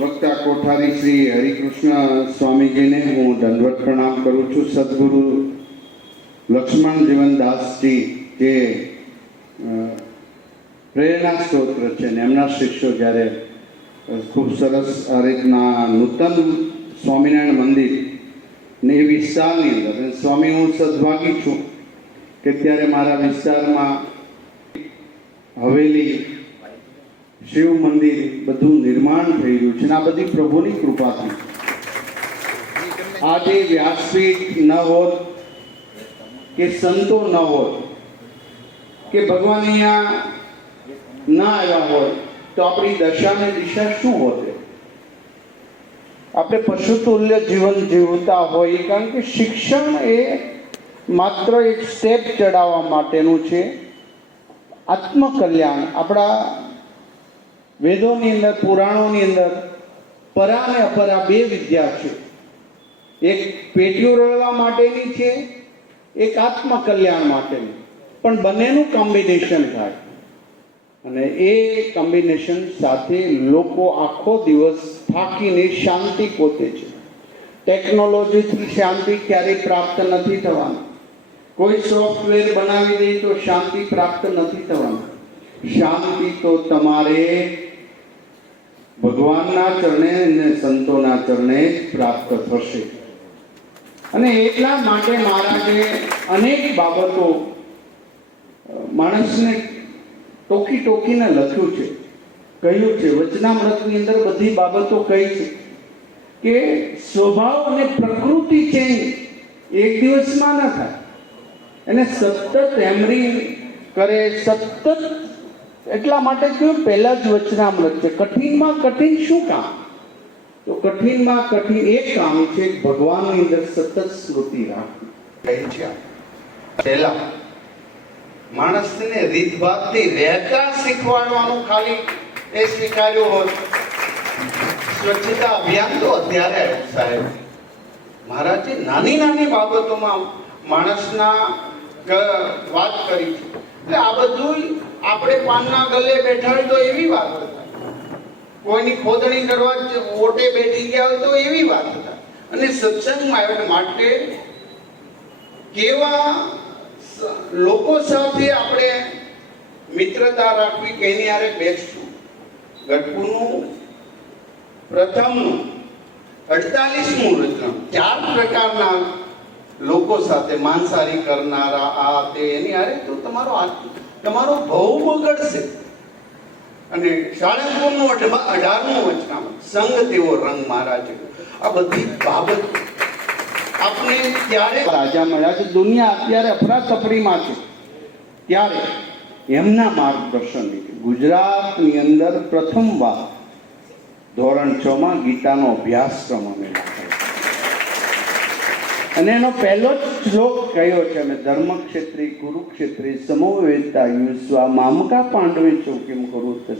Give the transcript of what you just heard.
વક્તા કોઠારી શ્રી હરિકૃષ્ણ સ્વામીજીને હું દંડવત પ્રણામ કરું છું. સદગુરુ લક્ષ્મણ જીવનદાસજી જે પ્રેરણા સ્ત્રોત્ર છે ને એમના શિષ્યો જ્યારે ખૂબ સરસ આ રીતના નૂતન સ્વામિનારાયણ મંદિર ને એ વિસ્તારની અંદર સ્વામી હું સદભાગી છું કે ત્યારે મારા વિસ્તારમાં હવેલી શિવ મંદિર બધું નિર્માણ થઈ રહ્યું છે અને આ બધી પ્રભુની કૃપાથી. આજે વ્યાસપીઠ ન હોત, કે સંતો ન હોત, કે ભગવાન અહીંયા ના આવ્યા હોય, તો આપણી દશા અને દિશા શું હોત? આપણે પશુતુલ્ય જીવન જીવતા હોઈએ, કારણ કે શિક્ષણ એ માત્ર એક સ્ટેપ ચડાવવા માટેનું છે. આત્મકલ્યાણ, આપણા વેદોની અંદર, પુરાણોની અંદર પરા અને અપરા બે વિદ્યા છે. એક પેટીઓ રળવા માટેની છે, એક આત્મકલ્યાણ માટેની. પણ બંનેનું કોમ્બિનેશન થાય. અને એ કોમ્બિનેશન સાથે લોકો આખો દિવસ થાકીને શાંતિ પોતે છે. ટેકનોલોજીથી શાંતિ ક્યારેય પ્રાપ્ત નથી થવાની. કોઈ સોફ્ટવેર બનાવી દે તો શાંતિ પ્રાપ્ત નથી થવાની. શાંતિ તો તમારે ભગવાનના ચરણે અને સંતોના ચરણે પ્રાપ્ત થશે. અને એટલા માટે મહારાજે અનેક બાબતો માણસને ટોકી ટોકીને લખ્યું છે. કહ્યું છે વચનામૃતની અંદર બધી બાબતો કહી છે કે સ્વભાવ અને પ્રકૃતિ ચેન્જ એક દિવસમાં ન થાય. એને સતત હેમરિંગ કરે, સતત એટલા માટે કહ્યું, પહેલા જ વચનામૃત છે. કઠિનમાં કઠિન શું કામ? તો કઠિનમાં કઠિન એક કામ છે, ભગવાનની અંદર સતત સ્મૃતિ રાખવી. પહેલા, માણસને રીતભાતથી રહેતા શીખવાડવાનું ખાલી એ સ્વીકાર્યું હોત. સ્વચ્છતા અભિયાન તો અત્યારે આવ્યું સાહેબ. મહારાજે નાની નાની બાબતોમાં માણસના વાત કરી છે. એટલે આ બધું આપણે પાનના ગલે બેઠા હોય તો એવી વાત હતા કોઈની ખોદણી કરવા ઓટે બેઠી ગયા હોય તો એવી વાત હતા અને સત્સંગમાં આવ્યા માટે કેવા લોકો સાથે આપણે મિત્રતા રાખવી કે એની હારે બેસવું. ગઢપુરનું પ્રથમનું અડતાલીસમું રચના. ચાર પ્રકારના લોકો સાથે માંસાહારી કરનારા આ તે, એની હારે તો તમારો તમારો ભવ બગડશે. અને શાળાપુરનું અઢ- અઢારમું વચનામૃત સંગ તેવો રંગ મહારાજે આ બધી બાબત આપણે ત્યારે રાજા મળ્યા છે દુનિયા અત્યારે અફરાતફરીમાં છે. ત્યારે એમના માર્ગદર્શન ગુજરાતની અંદર પ્રથમવાર ધોરણ છ માં ગીતાનો અભ્યાસક્રમ અમે અને એનો પહેલો જ શ્લોક કયો છે અમે ધર્મક્ષેત્રી ગુરુક્ષેત્રી સમોવેતા યુસ્વા મામકા, પાંડવે ચોકીમ કરું તે